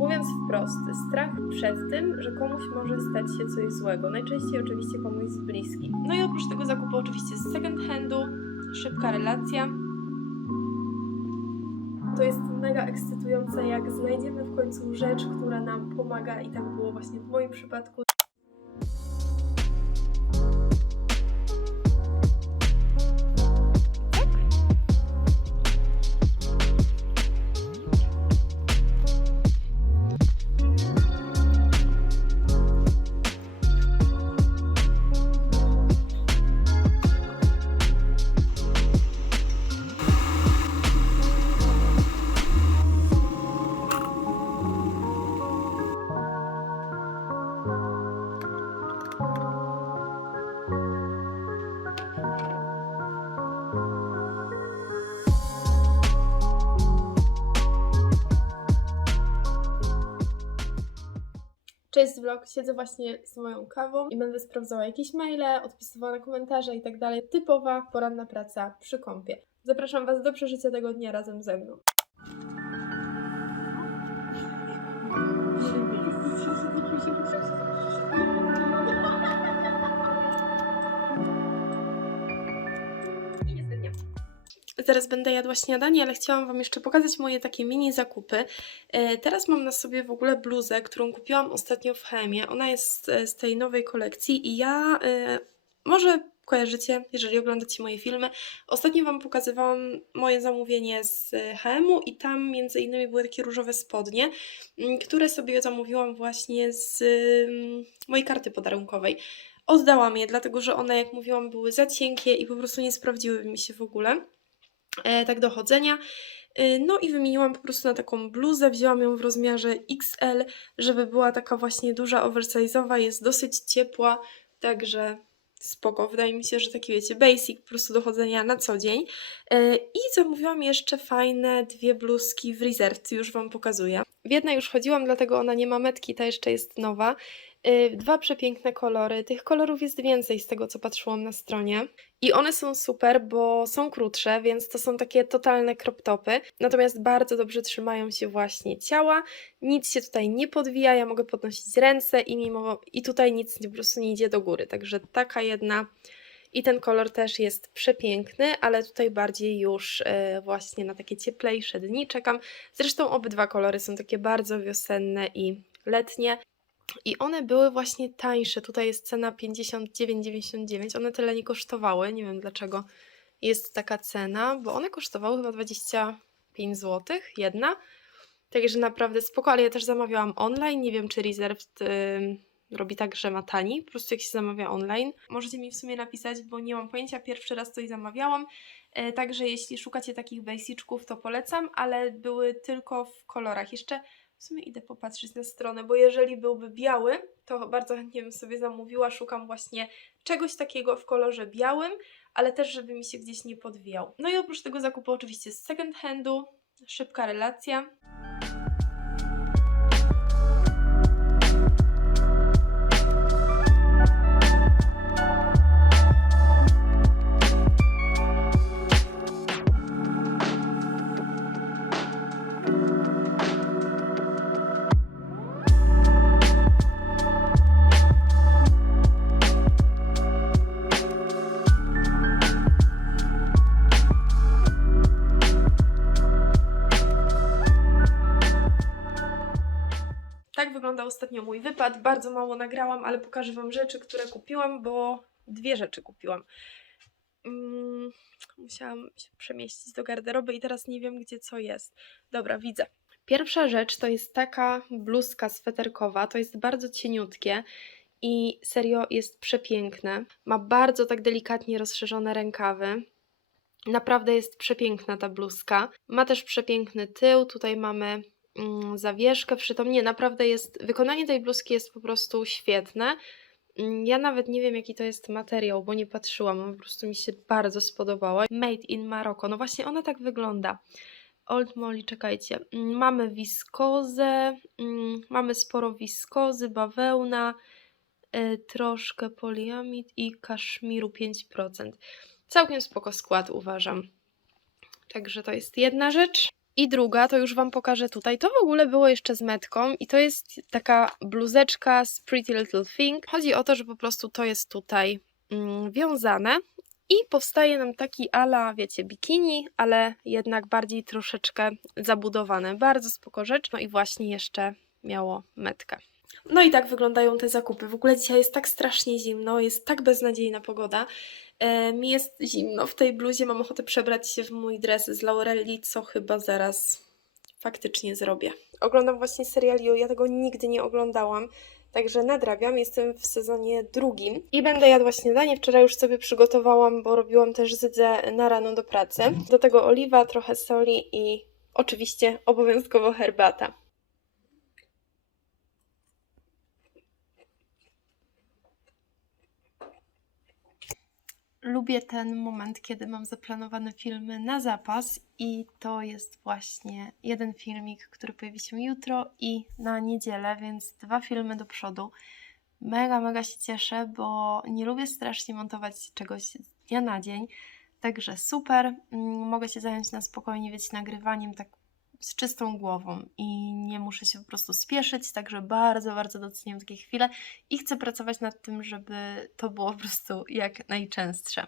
Mówiąc wprost, strach przed tym, że komuś może stać się coś złego. Najczęściej oczywiście komuś z bliskich. No i oprócz tego zakupu oczywiście z second handu, szybka relacja. To jest mega ekscytujące, jak znajdziemy w końcu rzecz, która nam pomaga i tak było właśnie w moim przypadku. Cześć vlog, siedzę właśnie z moją kawą i będę sprawdzała jakieś maile, odpisywała na komentarze i tak dalej. Typowa poranna praca przy kąpie. Zapraszam Was do przeżycia tego dnia razem ze mną. Zaraz będę jadła śniadanie, ale chciałam Wam jeszcze pokazać moje takie mini zakupy. E, Teraz mam na sobie w ogóle bluzę, którą kupiłam ostatnio w Chemie. Ona jest e, z tej nowej kolekcji i ja e, może kojarzycie, jeżeli oglądacie moje filmy. Ostatnio Wam pokazywałam moje zamówienie z HM-u i tam między innymi były takie różowe spodnie, m, które sobie zamówiłam właśnie z mm, mojej karty podarunkowej. Oddałam je, dlatego że one, jak mówiłam, były za cienkie i po prostu nie sprawdziły mi się w ogóle tak do chodzenia. E, No i wymieniłam po prostu na taką bluzę, wzięłam ją w rozmiarze XL, żeby była taka właśnie duża, oversize'owa, jest dosyć ciepła, także spoko. Wydaje mi się, że taki wiecie, basic po prostu do chodzenia na co dzień. E, I zamówiłam jeszcze fajne dwie bluzki w Reserved, już Wam pokazuję. W jednej już chodziłam, dlatego ona nie ma metki, ta jeszcze jest nowa. E, Dwa przepiękne kolory. Tych kolorów jest więcej z tego, co patrzyłam na stronie. I one są super, bo są krótsze, więc to są takie totalne crop topy. Natomiast bardzo dobrze trzymają się właśnie ciała. Nic się tutaj nie podwija, ja mogę podnosić ręce i mimo i tutaj nic po prostu nie idzie do góry. Także taka jedna. I ten kolor też jest przepiękny, ale tutaj bardziej już e, właśnie na takie cieplejsze dni czekam. Zresztą obydwa kolory są takie bardzo wiosenne i letnie. I one były właśnie tańsze. Tutaj jest cena 59,99. One tyle nie kosztowały. Nie wiem dlaczego jest taka cena, bo one kosztowały chyba 25 zł. Jedna. Także naprawdę spoko, ale ja też zamawiałam online. Nie wiem, czy Reserved ym, robi tak, że ma tani. Po prostu jak się zamawia online. Możecie mi w sumie napisać, bo nie mam pojęcia. Pierwszy raz coś zamawiałam. E, Także jeśli szukacie takich basiczków, to polecam, ale były tylko w kolorach. Jeszcze w sumie idę popatrzeć na stronę, bo jeżeli byłby biały, to bardzo chętnie bym sobie zamówiła. Szukam właśnie czegoś takiego w kolorze białym, ale też, żeby mi się gdzieś nie podwijał. No i oprócz tego zakupu oczywiście z second handu, szybka relacja. Wyglądał ostatnio mój wypad. Bardzo mało nagrałam, ale pokażę Wam rzeczy, które kupiłam, bo dwie rzeczy kupiłam. Mm, musiałam się przemieścić do garderoby i teraz nie wiem, gdzie co jest. Dobra, widzę. Pierwsza rzecz to jest taka bluzka sweterkowa. To jest bardzo cieniutkie i serio jest przepiękne. Ma bardzo tak delikatnie rozszerzone rękawy. Naprawdę jest przepiękna ta bluzka. Ma też przepiękny tył. Tutaj mamy mm, zawieszkę przytomnie. Naprawdę jest, wykonanie tej bluzki jest po prostu świetne. Mm, Ja nawet nie wiem, jaki to jest materiał, bo nie patrzyłam. Po prostu mi się bardzo spodobała. Made in Morocco. No właśnie, ona tak wygląda. Old Molly, czekajcie. Mm, Mamy wiskozę, mm, mamy sporo wiskozy, bawełna, y, troszkę poliamid i kaszmiru 5%. Całkiem spoko skład uważam. Także to jest jedna rzecz. I druga, to już Wam pokażę tutaj. To w ogóle było jeszcze z metką i to jest taka bluzeczka z Pretty Little Thing. Chodzi o to, że po prostu to jest tutaj mm, wiązane i powstaje nam taki ala, wiecie, bikini, ale jednak bardziej troszeczkę zabudowane. Bardzo spoko rzecz. No i właśnie jeszcze miało metkę. No i tak wyglądają te zakupy. W ogóle dzisiaj jest tak strasznie zimno, jest tak beznadziejna pogoda. Mi jest zimno w tej bluzie, mam ochotę przebrać się w mój dres z Laurelli, co chyba zaraz faktycznie zrobię. Oglądam właśnie serial You, ja tego nigdy nie oglądałam. Także nadrabiam, jestem w sezonie drugim i będę jadła śniadanie. Wczoraj już sobie przygotowałam, bo robiłam też zydzę na rano do pracy. Do tego oliwa, trochę soli i oczywiście obowiązkowo herbata. Lubię ten moment, kiedy mam zaplanowane filmy na zapas i to jest właśnie jeden filmik, który pojawi się jutro i na niedzielę, więc dwa filmy do przodu. Mega, mega się cieszę, bo nie lubię strasznie montować czegoś z dnia na dzień, także super. Mm, Mogę się zająć na spokojnie, wiecie, nagrywaniem tak z czystą głową i nie muszę się po prostu spieszyć, także bardzo, bardzo doceniam takie chwile i chcę pracować nad tym, żeby to było po prostu jak najczęstsze.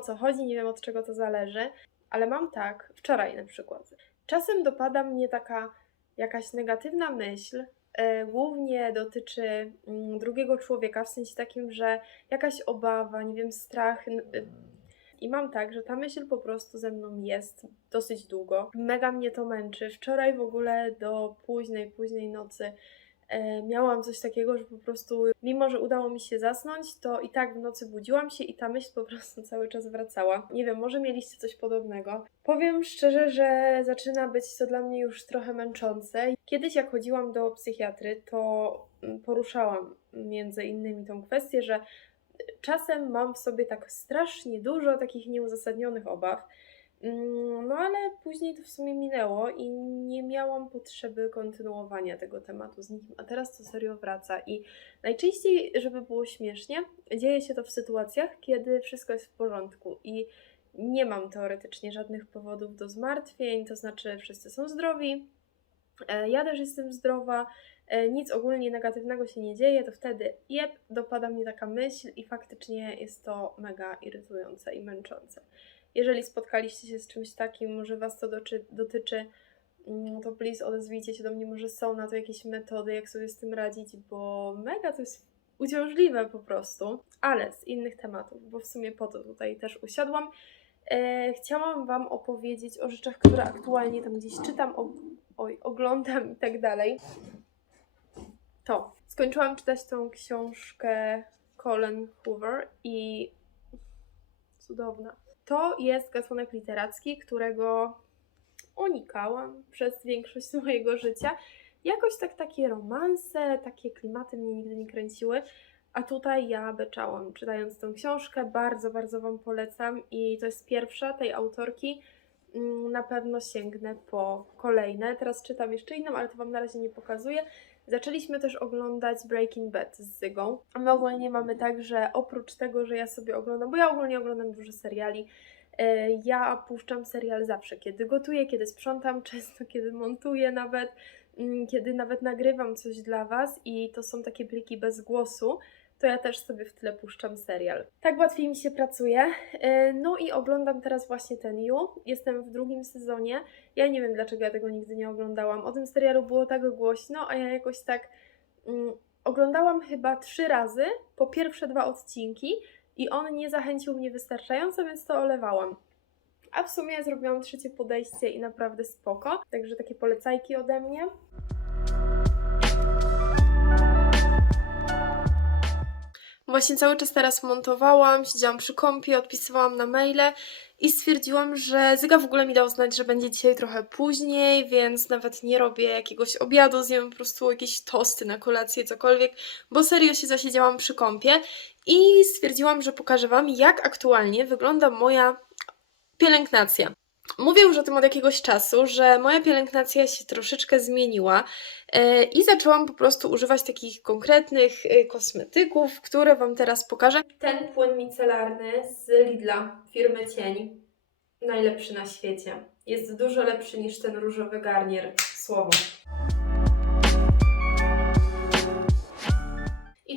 O co chodzi, nie wiem od czego to zależy, ale mam tak, wczoraj na przykład. Czasem dopada mnie taka jakaś negatywna myśl, e, głównie dotyczy mm, drugiego człowieka, w sensie takim, że jakaś obawa, nie wiem, strach. y, I mam tak, że ta myśl po prostu ze mną jest dosyć długo. Mega mnie to męczy. Wczoraj w ogóle do późnej, późnej nocy e, miałam coś takiego, że po prostu, mimo że udało mi się zasnąć, to i tak w nocy budziłam się i ta myśl po prostu cały czas wracała. Nie wiem, może mieliście coś podobnego. Powiem szczerze, że zaczyna być to dla mnie już trochę męczące. Kiedyś, jak chodziłam do psychiatry, to mm, poruszałam między innymi tą kwestię, że czasem mam w sobie tak strasznie dużo takich nieuzasadnionych obaw. Mm, No ale później to w sumie minęło i nie miałam potrzeby kontynuowania tego tematu z nikim, a teraz to serio wraca i najczęściej, żeby było śmiesznie, dzieje się to w sytuacjach, kiedy wszystko jest w porządku i nie mam teoretycznie żadnych powodów do zmartwień, to znaczy wszyscy są zdrowi, e, ja też jestem zdrowa, e, nic ogólnie negatywnego się nie dzieje, to wtedy jeb, dopada mnie taka myśl i faktycznie jest to mega irytujące i męczące. Jeżeli spotkaliście się z czymś takim, może Was to doczy, dotyczy, mm, to please odezwijcie się do mnie, może są na to jakieś metody, jak sobie z tym radzić, bo mega to jest uciążliwe po prostu, ale z innych tematów, bo w sumie po to tutaj też usiadłam. E, chciałam Wam opowiedzieć o rzeczach, które aktualnie tam gdzieś czytam, o, oj, oglądam i tak dalej. To, skończyłam czytać tą książkę Colin Hoover i cudowna. To jest gatunek literacki, którego unikałam przez większość mojego życia. Jakoś tak takie romanse, takie klimaty mnie nigdy nie kręciły. A tutaj ja beczałam, czytając tę książkę. Bardzo, bardzo Wam polecam. I to jest pierwsza tej autorki. Mm, Na pewno sięgnę po kolejne. Teraz czytam jeszcze inną, ale to Wam na razie nie pokazuję. Zaczęliśmy też oglądać Breaking Bad z Zygą. My ogólnie mamy tak, że oprócz tego, że ja sobie oglądam, bo ja ogólnie oglądam dużo seriali, e, ja puszczam serial zawsze, kiedy gotuję, kiedy sprzątam, często kiedy montuję nawet, mm, kiedy nawet nagrywam coś dla Was i to są takie pliki bez głosu, to ja też sobie w tle puszczam serial. Tak łatwiej mi się pracuje. E, No i oglądam teraz właśnie ten You. Jestem w drugim sezonie. Ja nie wiem, dlaczego ja tego nigdy nie oglądałam. O tym serialu było tak głośno, a ja jakoś tak mm, oglądałam chyba trzy razy po pierwsze dwa odcinki i on nie zachęcił mnie wystarczająco, więc to olewałam. A w sumie zrobiłam trzecie podejście i naprawdę spoko. Także takie polecajki ode mnie. Właśnie cały czas teraz montowałam, siedziałam przy kąpie, odpisywałam na maile i stwierdziłam, że Zyga w ogóle mi dał znać, że będzie dzisiaj trochę później, więc nawet nie robię jakiegoś obiadu, zjem po prostu jakieś tosty na kolację, cokolwiek, bo serio się zasiedziałam przy kąpie i stwierdziłam, że pokażę Wam, jak aktualnie wygląda moja pielęgnacja. Mówię już o tym od jakiegoś czasu, że moja pielęgnacja się troszeczkę zmieniła e, i zaczęłam po prostu używać takich konkretnych e, kosmetyków, które Wam teraz pokażę. Ten płyn micelarny z Lidla firmy Cień, najlepszy na świecie. Jest dużo lepszy niż ten różowy garnier, słowo.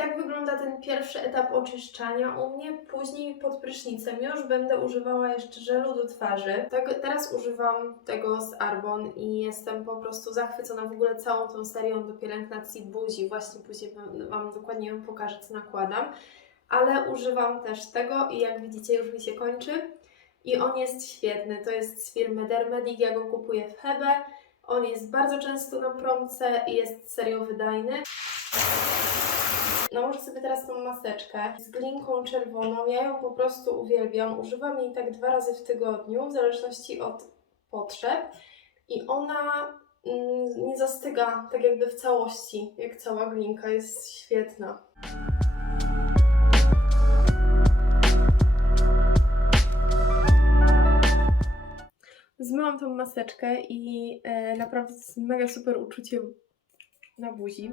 Tak wygląda ten pierwszy etap oczyszczania u mnie. Później pod prysznicem już będę używała jeszcze żelu do twarzy. Tak, teraz używam tego z Arbon i jestem po prostu zachwycona w ogóle całą tą serią do pielęgnacji buzi. Właśnie później wam, wam dokładnie ją pokażę, co nakładam. Ale używam też tego i jak widzicie już mi się kończy. I on jest świetny. To jest z firmy Dermedic. Ja go kupuję w Hebe. On jest bardzo często na promce i jest serio wydajny. Nałożę sobie teraz tą maseczkę z glinką czerwoną. Ja ją po prostu uwielbiam. Używam jej tak dwa razy w tygodniu, w zależności od potrzeb. I ona mm, nie zastyga tak jakby w całości, jak cała glinka. Jest świetna. Zmyłam tą maseczkę i e, naprawdę mega super uczucie na buzi.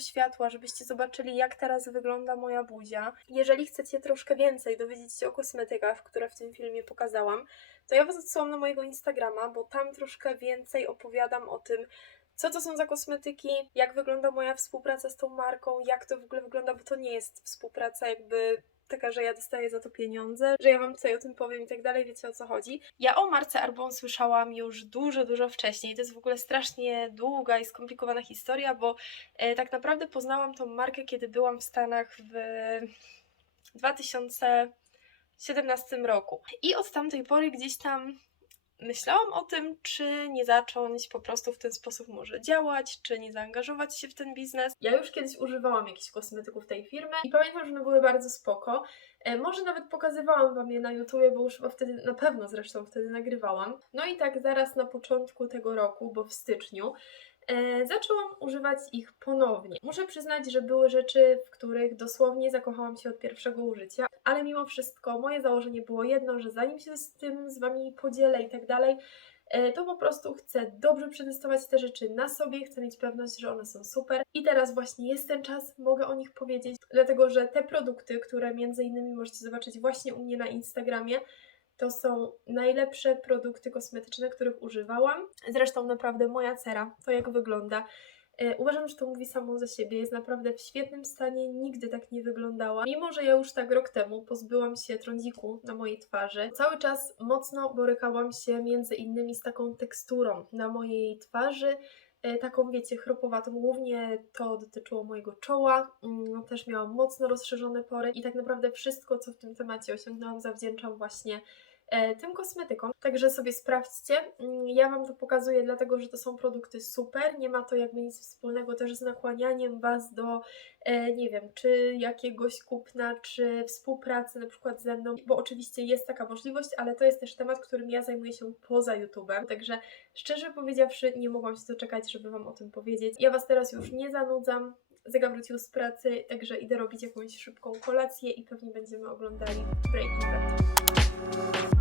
Światła, żebyście zobaczyli, jak teraz wygląda moja buzia. Jeżeli chcecie troszkę więcej dowiedzieć się o kosmetykach, które w tym filmie pokazałam, to ja Was odsyłam na mojego Instagrama, bo tam troszkę więcej opowiadam o tym, co to są za kosmetyki, jak wygląda moja współpraca z tą marką, jak to w ogóle wygląda, bo to nie jest współpraca jakby taka, że ja dostaję za to pieniądze, że ja Wam tutaj o tym powiem i tak dalej, wiecie o co chodzi. Ja o marce Arbon słyszałam już dużo, dużo wcześniej. To jest w ogóle strasznie długa i skomplikowana historia, bo e, tak naprawdę poznałam tą markę, kiedy byłam w Stanach w 2017 roku. I od tamtej pory gdzieś tam myślałam o tym, czy nie zacząć po prostu w ten sposób może działać, czy nie zaangażować się w ten biznes. Ja już kiedyś używałam jakichś kosmetyków tej firmy i pamiętam, że one były bardzo spoko. E, może nawet pokazywałam Wam je na YouTubie, bo już chyba wtedy, na pewno zresztą wtedy nagrywałam. No i tak zaraz na początku tego roku, bo w styczniu, zaczęłam używać ich ponownie. Muszę przyznać, że były rzeczy, w których dosłownie zakochałam się od pierwszego użycia, ale mimo wszystko moje założenie było jedno, że zanim się z tym z Wami podzielę i tak dalej, e, to po prostu chcę dobrze przetestować te rzeczy na sobie, chcę mieć pewność, że one są super i teraz właśnie jest ten czas, mogę o nich powiedzieć, dlatego że te produkty, które między innymi możecie zobaczyć właśnie u mnie na Instagramie, to są najlepsze produkty kosmetyczne, których używałam. Zresztą naprawdę moja cera, to jak wygląda. E, Uważam, że to mówi samo za siebie. Jest naprawdę w świetnym stanie, nigdy tak nie wyglądała. Mimo, że ja już tak rok temu pozbyłam się trądziku na mojej twarzy, cały czas mocno borykałam się między innymi z taką teksturą na mojej twarzy. e, Taką, wiecie, chropowatą. Głównie to dotyczyło mojego czoła. Mm, Też miałam mocno rozszerzone pory i tak naprawdę wszystko, co w tym temacie osiągnęłam, zawdzięczam właśnie tym kosmetykom. Także sobie sprawdźcie. Mm, Ja Wam to pokazuję, dlatego że to są produkty super. Nie ma to jakby nic wspólnego też z nakłanianiem Was do, e, nie wiem, czy jakiegoś kupna, czy współpracy na przykład ze mną, bo oczywiście jest taka możliwość, ale to jest też temat, którym ja zajmuję się poza YouTube'em. Także szczerze powiedziawszy, nie mogłam się doczekać, żeby Wam o tym powiedzieć. Ja Was teraz już nie zanudzam. Zega wrócił z pracy, także idę robić jakąś szybką kolację i pewnie będziemy oglądali Breaking Bad.